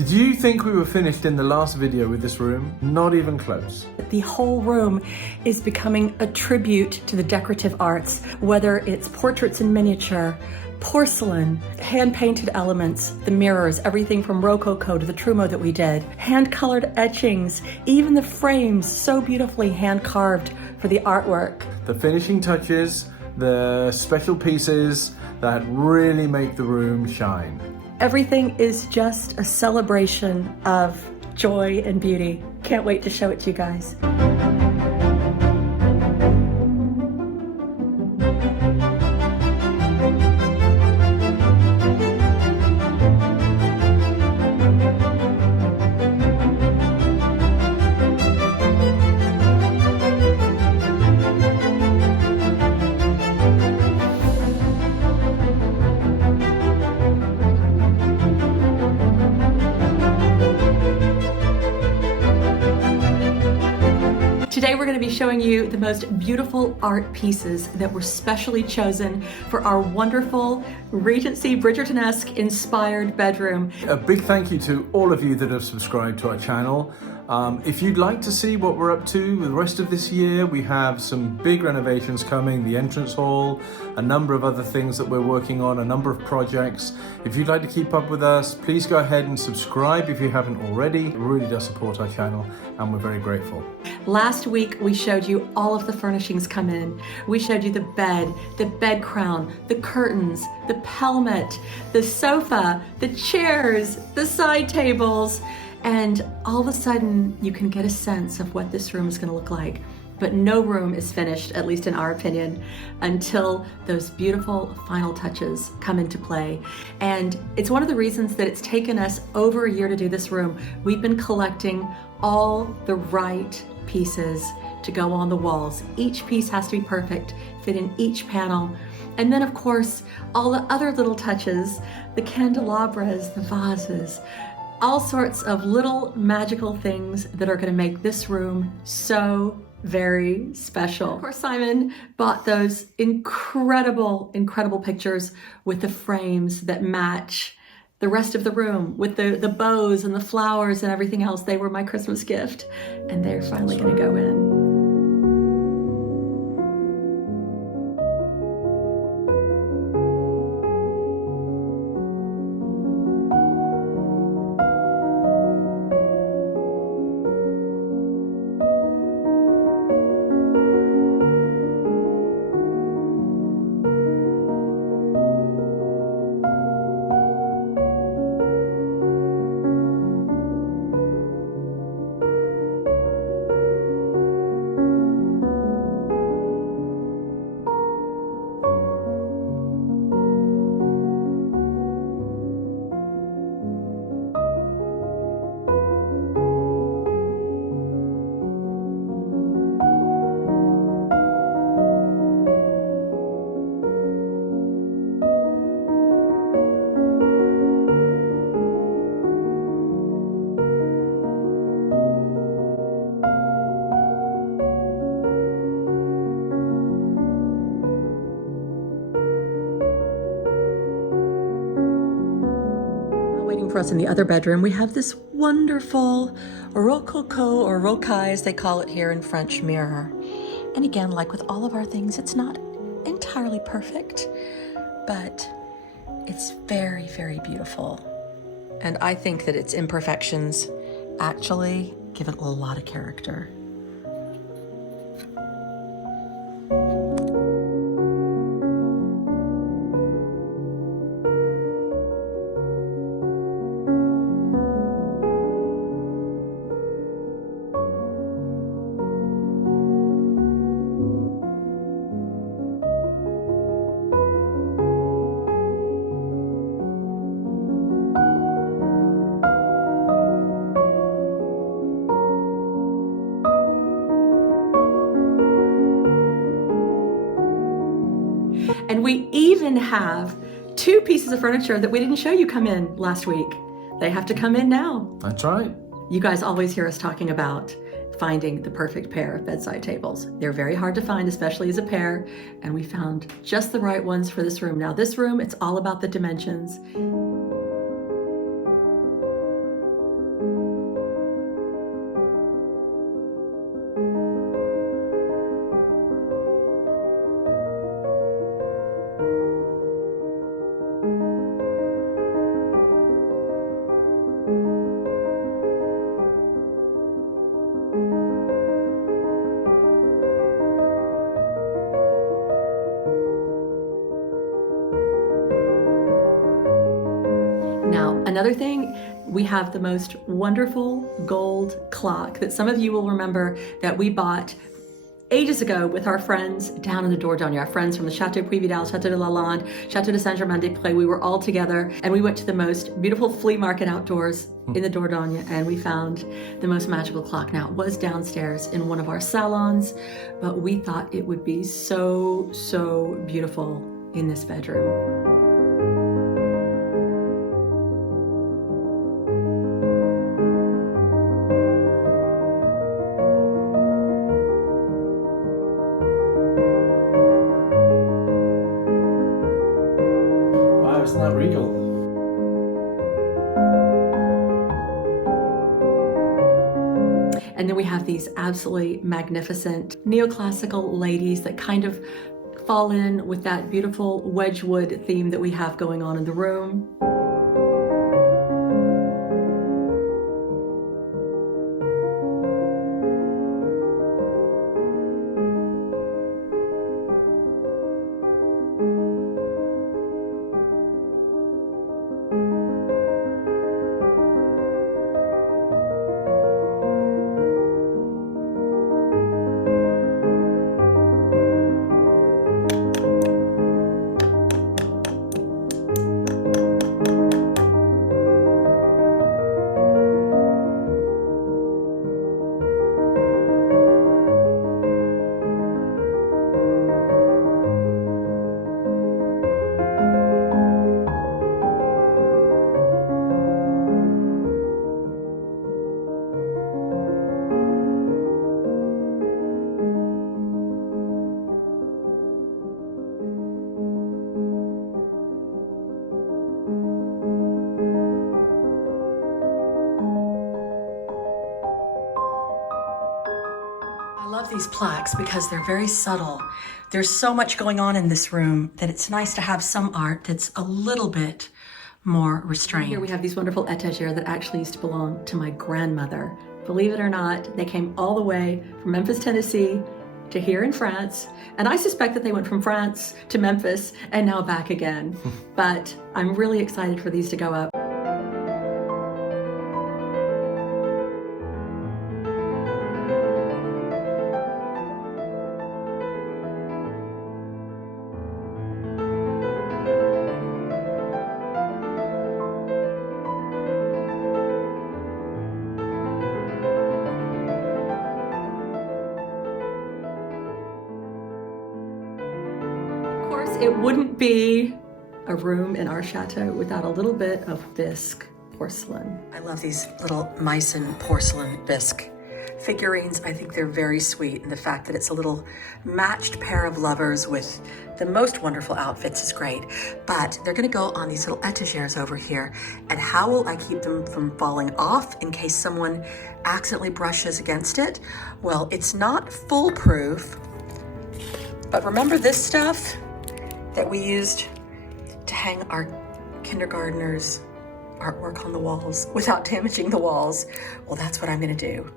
Did you think we were finished in the last video with this room? Not even close. The whole room is becoming a tribute to the decorative arts, whether it's portraits in miniature, porcelain, hand-painted elements, the mirrors, everything from Rococo to the Trumeau that we did, hand-colored etchings, even the frames so beautifully hand-carved for the artwork. The finishing touches, the special pieces that really make the room shine. Everything is just a celebration of joy and beauty. Can't wait to show it to you guys. Today we're going to be showing you the most beautiful art pieces that were specially chosen for our wonderful Regency Bridgerton-esque inspired bedroom. A big thank you to all of you that have subscribed to our channel. If you'd like to see what we're up to the rest of this year, we have some big renovations coming, the entrance hall, a number of other things that we're working on, a number of projects. If you'd like to keep up with us, please go ahead and subscribe if you haven't already. It really does support our channel and we're very grateful. Last week we showed you all of the furnishings come in. We showed you the bed crown, the curtains, the pelmet, the sofa, the chairs, the side tables. And all of a sudden, you can get a sense of what this room is going to look like. But no room is finished, at least in our opinion, until those beautiful final touches come into play. And it's one of the reasons that it's taken us over a year to do this room. We've been collecting all the right pieces to go on the walls. Each piece has to be perfect, fit in each panel. And then, of course, all the other little touches, the candelabras, the vases, all sorts of little magical things that are going to make this room so very special. Of course, Simon bought those incredible pictures with the frames that match the rest of the room, with the bows and the flowers and everything else. They were my Christmas gift, and they're finally going to go in. For us in the other bedroom, we have this wonderful Rococo or rocaille, as they call it here in French, mirror. And again, like with all of our things, it's not entirely perfect, but it's very, very beautiful. And I think that its imperfections actually give it a lot of character. And we even have two pieces of furniture that we didn't show you come in last week. They have to come in now. That's right. You guys always hear us talking about finding the perfect pair of bedside tables. They're very hard to find, especially as a pair, and we found just the right ones for this room. Now this room, it's all about the dimensions. Another thing, we have the most wonderful gold clock that some of you will remember that we bought ages ago with our friends down in the Dordogne, our friends from the Château Puy-Vidal, Château de Lalande, Château de Saint-Germain-des-Prés. We were all together and we went to the most beautiful flea market outdoors in the Dordogne, and we found the most magical clock. Now, it was downstairs in one of our salons, but we thought it would be so, so beautiful in this bedroom. Isn't that regal? And then we have these absolutely magnificent neoclassical ladies that kind of fall in with that beautiful Wedgwood theme that we have going on in the room. I love these plaques because they're very subtle. There's so much going on in this room that it's nice to have some art that's a little bit more restrained. Here we have these wonderful etagères that actually used to belong to my grandmother. Believe it or not, they came all the way from Memphis, Tennessee to here in France. And I suspect that they went from France to Memphis and now back again. But I'm really excited for these to go up. It wouldn't be a room in our chateau without a little bit of bisque porcelain. I love these little Meissen porcelain bisque figurines. I think they're very sweet, and the fact that it's a little matched pair of lovers with the most wonderful outfits is great. But they're gonna go on these little etagères over here, and how will I keep them from falling off in case someone accidentally brushes against it? Well, it's not foolproof, but remember this stuff that we used to hang our kindergartners' artwork on the walls without damaging the walls? Well, that's what I'm gonna do.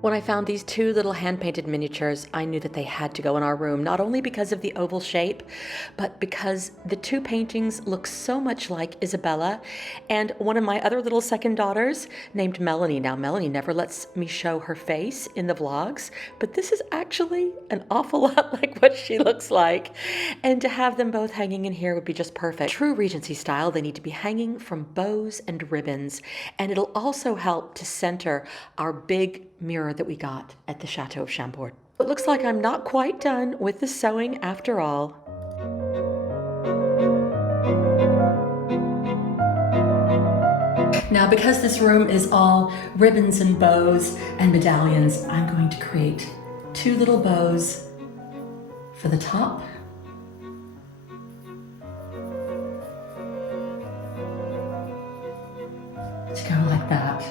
When I found these two little hand-painted miniatures, I knew that they had to go in our room, not only because of the oval shape, but because the two paintings look so much like Isabella and one of my other little second daughters named Melanie. Now, Melanie never lets me show her face in the vlogs, but this is actually an awful lot like what she looks like. And to have them both hanging in here would be just perfect. True Regency style, they need to be hanging from bows and ribbons, and it'll also help to center our big mirror that we got at the Chateau of Chambord. It looks like I'm not quite done with the sewing after all. Now, because this room is all ribbons and bows and medallions, I'm going to create 2 little bows for the top. To go like that.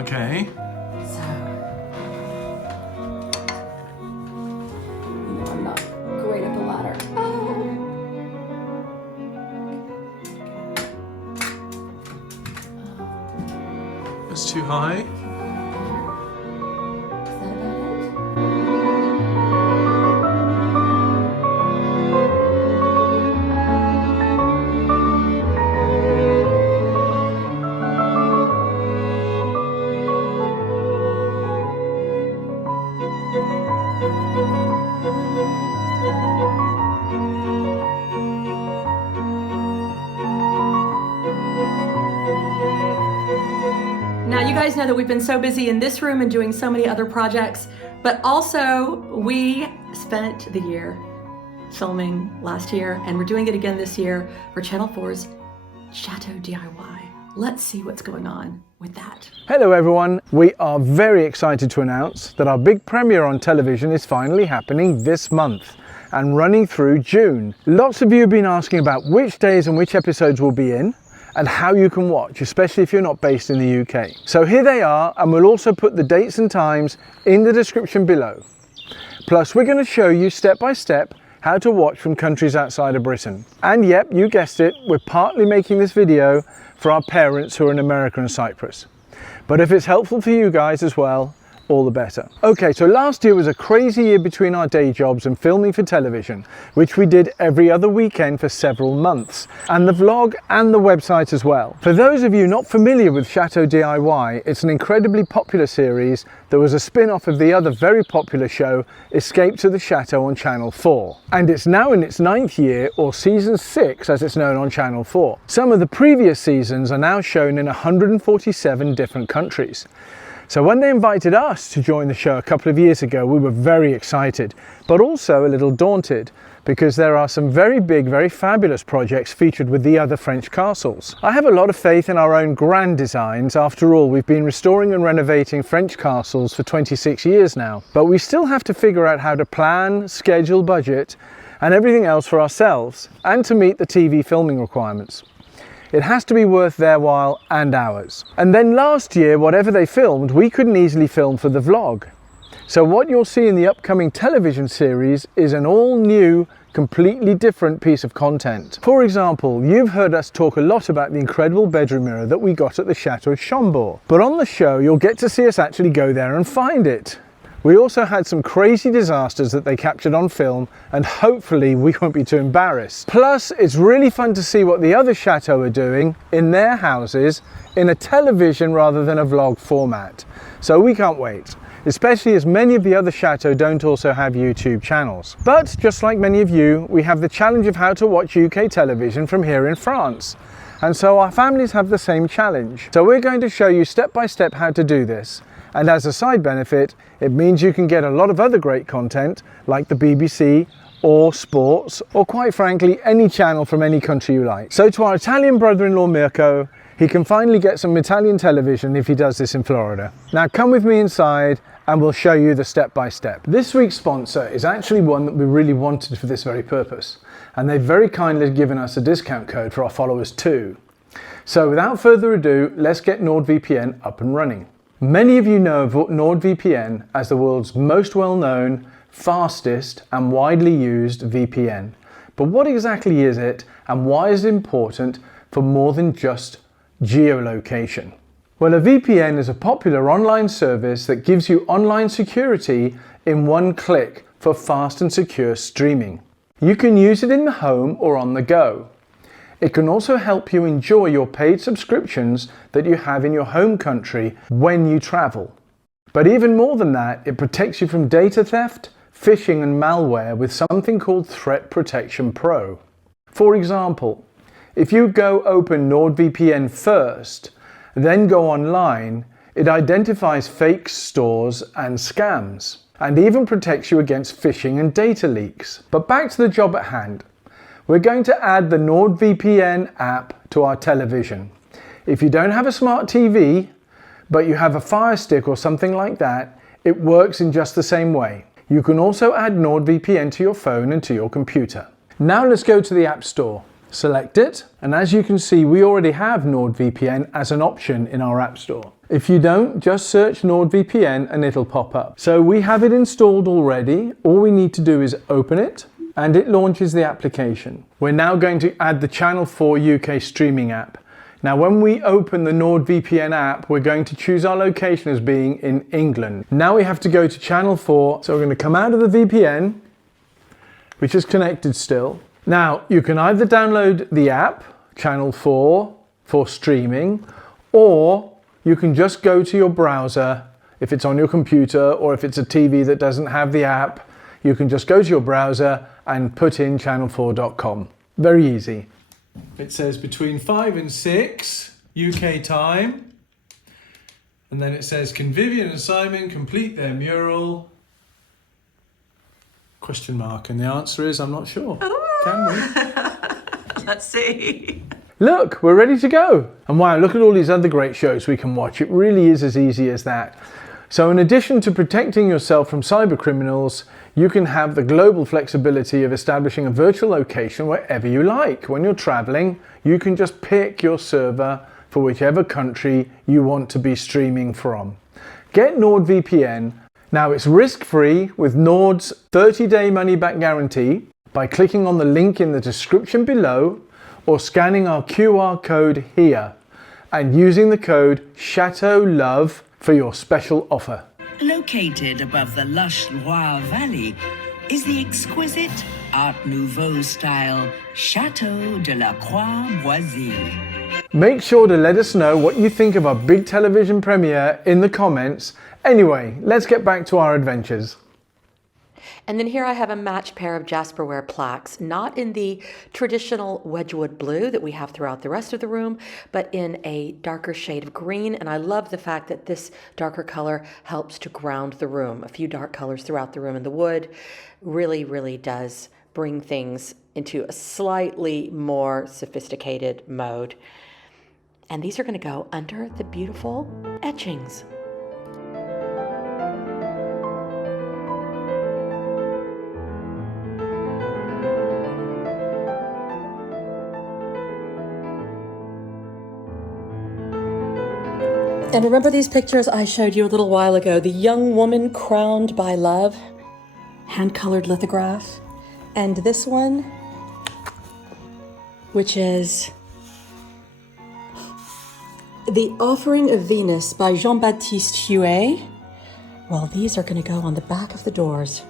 Okay. So, I'm not great at the ladder. It's too high. Now, you guys know that we've been so busy in this room and doing so many other projects, but also we spent the year filming last year, and we're doing it again this year for Channel 4's Chateau DIY. Let's see what's going on with that. Hello everyone, we are very excited to announce that our big premiere on television is finally happening this month and running through June. Lots of you have been asking about which days and which episodes will be in, and how you can watch, especially if you're not based in the UK. So here they are, and we'll also put the dates and times in the description below. Plus, we're going to show you step by step how to watch from countries outside of Britain. And yep, you guessed it, we're partly making this video for our parents who are in America and Cyprus. But if it's helpful for you guys as well, all the better. Okay, so last year was a crazy year between our day jobs and filming for television, which we did every other weekend for several months, and the vlog and the website as well. For those of you not familiar with Chateau DIY, it's an incredibly popular series that was a spin-off of the other very popular show, Escape to the Chateau on Channel 4. And it's now in its 9th year, or season 6 as it's known on Channel 4. Some of the previous seasons are now shown in 147 different countries. So when they invited us to join the show a couple of years ago, we were very excited, but also a little daunted, because there are some very big, very fabulous projects featured with the other French castles. I have a lot of faith in our own grand designs. After all, we've been restoring and renovating French castles for 26 years now, but we still have to figure out how to plan, schedule, budget, and everything else for ourselves, and to meet the TV filming requirements. It has to be worth their while and ours. And then last year, whatever they filmed, we couldn't easily film for the vlog. So what you'll see in the upcoming television series is an all new, completely different piece of content. For example, you've heard us talk a lot about the incredible bedroom mirror that we got at the Château of Chambord. But on the show, you'll get to see us actually go there and find it. We also had some crazy disasters that they captured on film, and hopefully we won't be too embarrassed. Plus, it's really fun to see what the other chateaux are doing in their houses in a television rather than a vlog format. So we can't wait, especially as many of the other chateaux don't also have YouTube channels. But just like many of you, we have the challenge of how to watch UK television from here in France. And so our families have the same challenge. So we're going to show you step by step how to do this. And as a side benefit, it means you can get a lot of other great content like the BBC or sports, or quite frankly, any channel from any country you like. So to our Italian brother-in-law Mirko, He can finally get some Italian television if he does this in Florida. Now come with me inside and we'll show you the step-by-step. This week's sponsor is actually one that we really wanted for this very purpose, and they've very kindly given us a discount code for our followers too. So without further ado, let's get NordVPN up and running. Many of you know of NordVPN as the world's most well-known, fastest and widely used VPN. But what exactly is it, and why is it important for more than just geolocation? Well, a VPN is a popular online service that gives you online security in one click for fast and secure streaming. You can use it in the home or on the go. It can also help you enjoy your paid subscriptions that you have in your home country when you travel. But even more than that, it protects you from data theft, phishing and malware with something called Threat Protection Pro. For example, if you go open NordVPN first, then go online, it identifies fake stores and scams, and even protects you against phishing and data leaks. But back to the job at hand. We're going to add the NordVPN app to our television. If you don't have a smart TV, but you have a Fire Stick or something like that, it works in just the same way. You can also add NordVPN to your phone and to your computer. Now let's go to the App Store. Select it, and as you can see, we already have NordVPN as an option in our App Store. If you don't, just search NordVPN and it'll pop up. So we have it installed already. All we need to do is open it, and it launches the application. We're now going to add the Channel 4 UK streaming app. Now when we open the NordVPN app, we're going to choose our location as being in England. Now we have to go to Channel 4, so we're going to come out of the VPN, which is connected still. Now you can either download the app, Channel 4, for streaming, or you can just go to your browser if it's on your computer, or if it's a TV that doesn't have the app, you can just go to your browser and put in channel4.com. Very easy. It says between 5 and 6 UK time, and then it says, can Vivian and Simon complete their mural? Question mark, and the answer is, I'm not sure. Can we? Let's see. Look, we're ready to go. And wow, look at all these other great shows we can watch. It really is as easy as that. So in addition to protecting yourself from cyber criminals, you can have the global flexibility of establishing a virtual location wherever you like. When you're traveling, you can just pick your server for whichever country you want to be streaming from. Get NordVPN. Now it's risk-free with Nord's 30-day money-back guarantee by clicking on the link in the description below or scanning our QR code here and using the code CHATEAULOVE for your special offer. Located above the lush Loire Valley is the exquisite Art Nouveau style Château de la Croix-Boisie. Make sure to let us know what you think of our big television premiere in the comments. Anyway, let's get back to our adventures. And then here I have a matched pair of Jasperware plaques, not in the traditional Wedgwood blue that we have throughout the rest of the room, but in a darker shade of green. And I love the fact that this darker color helps to ground the room. A few dark colors throughout the room, and the wood really, really does bring things into a slightly more sophisticated mode. And these are going to go under the beautiful etchings. And remember these pictures I showed you a little while ago? The young woman crowned by love, hand-colored lithograph. And this one, which is The Offering of Venus by Jean-Baptiste Huet. Well, these are going to go on the back of the doors.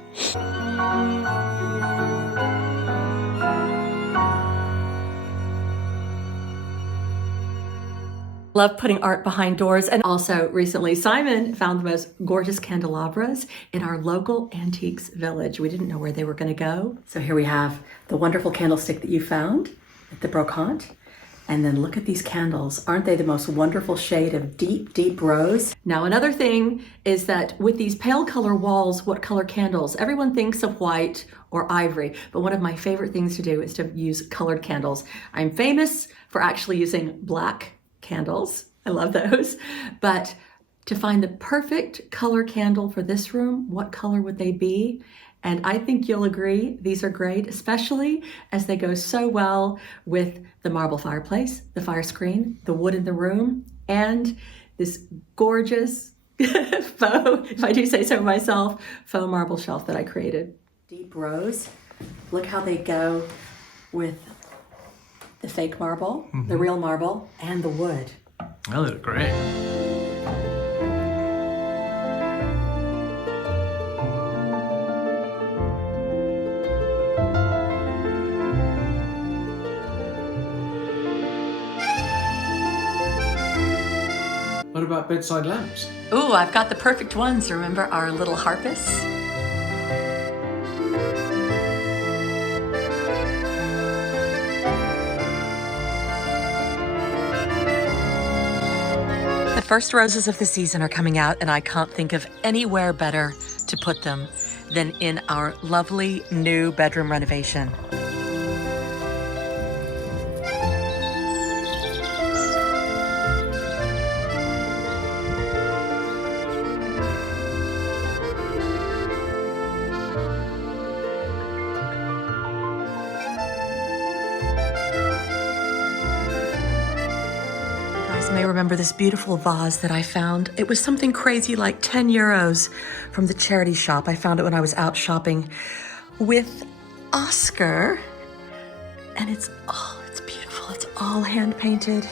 Love putting art behind doors. And also recently, Simon found the most gorgeous candelabras in our local antiques village. We didn't know where they were going to go. So here we have the wonderful candlestick that you found at the brocante. And then look at these candles. Aren't they the most wonderful shade of deep, deep rose? Now, another thing is that with these pale color walls, what color candles? Everyone thinks of white or ivory, but one of my favorite things to do is to use colored candles. I'm famous for actually using black candles. I love those. But to find the perfect color candle for this room, what color would they be? And I think you'll agree, these are great, especially as they go so well with the marble fireplace, the fire screen, the wood in the room, and this gorgeous faux, if I do say so myself, faux marble shelf that I created. Deep rose, look how they go with the fake marble, the real marble, and the wood. They look great. What about bedside lamps? Ooh, I've got the perfect ones. Remember our little harpists? The first roses of the season are coming out, and I can't think of anywhere better to put them than in our lovely new bedroom renovation. May remember this beautiful vase that I found. It was something crazy like 10 euros from the charity shop. I found it when I was out shopping with Oscar. And it's beautiful. It's all hand painted.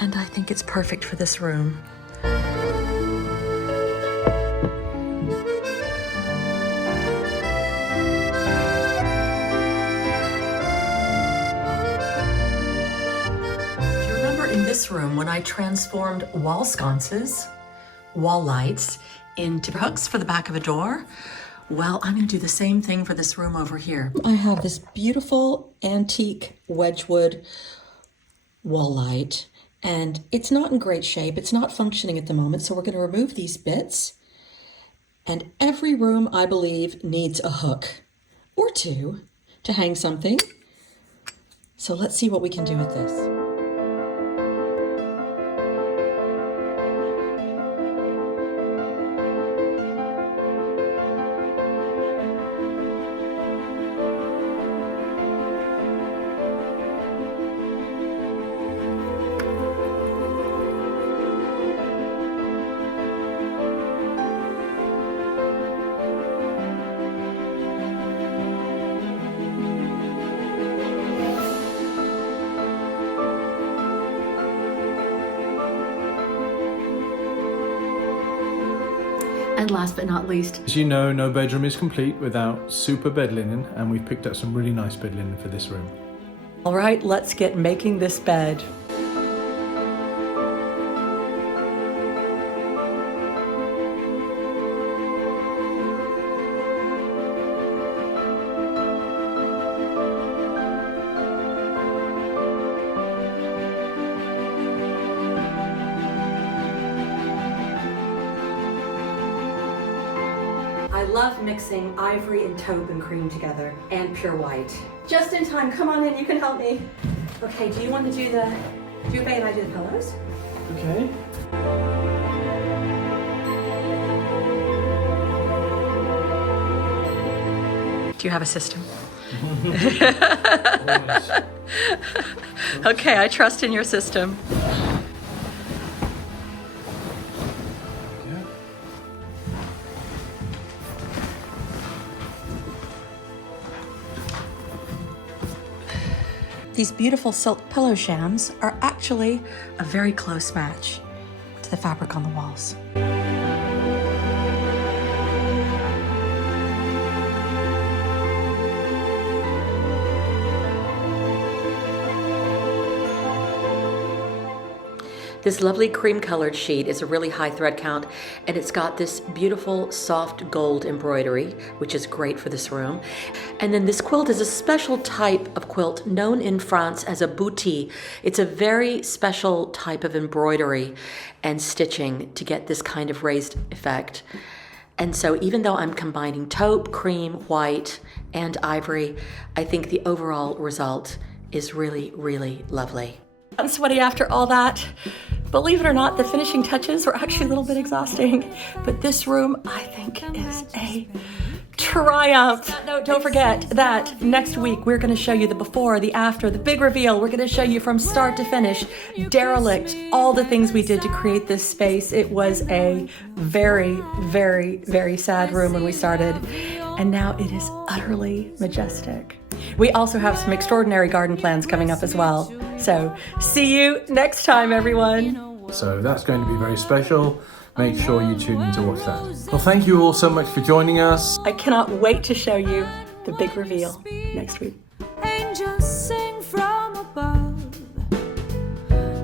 And I think it's perfect for this room. This room when I transformed wall sconces, wall lights, into hooks for the back of a door. Well, I'm going to do the same thing for this room over here. I have this beautiful antique Wedgwood wall light, and it's not in great shape. It's not functioning at the moment, so we're going to remove these bits. And every room, I believe, needs a hook or two to hang something. So let's see what we can do with this. And last but not least, As you know, no bedroom is complete without super bed linen, and we've picked up some really nice bed linen for this room. all right, let's get making this bed. I love mixing ivory and taupe and cream together, and pure white. Just in time, come on in, you can help me. Okay, do you want to do the duvet and I do the pillows? Okay. Do you have a system? Okay, I trust in your system. These beautiful silk pillow shams are actually a very close match to the fabric on the walls. This lovely cream colored sheet is a really high thread count, and it's got this beautiful soft gold embroidery, which is great for this room. And then this quilt is a special type of quilt known in France as a boutie. It's a very special type of embroidery and stitching to get this kind of raised effect. And so even though I'm combining taupe, cream, white, and ivory, I think the overall result is really, really lovely. I'm sweaty after all that. Believe it or not, the finishing touches were actually a little bit exhausting, but this room, I think, is a triumph. No, don't forget that next week we're going to show you the before, the after, the big reveal. We're going to show you from start to finish, derelict, all the things we did to create this space. It was a very, very, very sad room when we started, and now it is utterly majestic. We also have some extraordinary garden plans coming up as well. So see you next time, everyone. So that's going to be very special. Make sure you tune in to watch that. Well, thank you all so much for joining us. I cannot wait to show you the big reveal next week. Angels sing from above.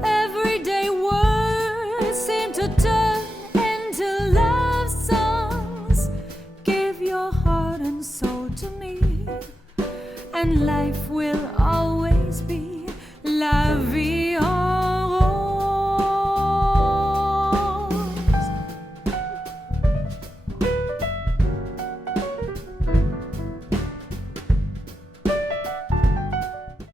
Everyday words seem to turn into love songs. Give your heart and soul to me, and life will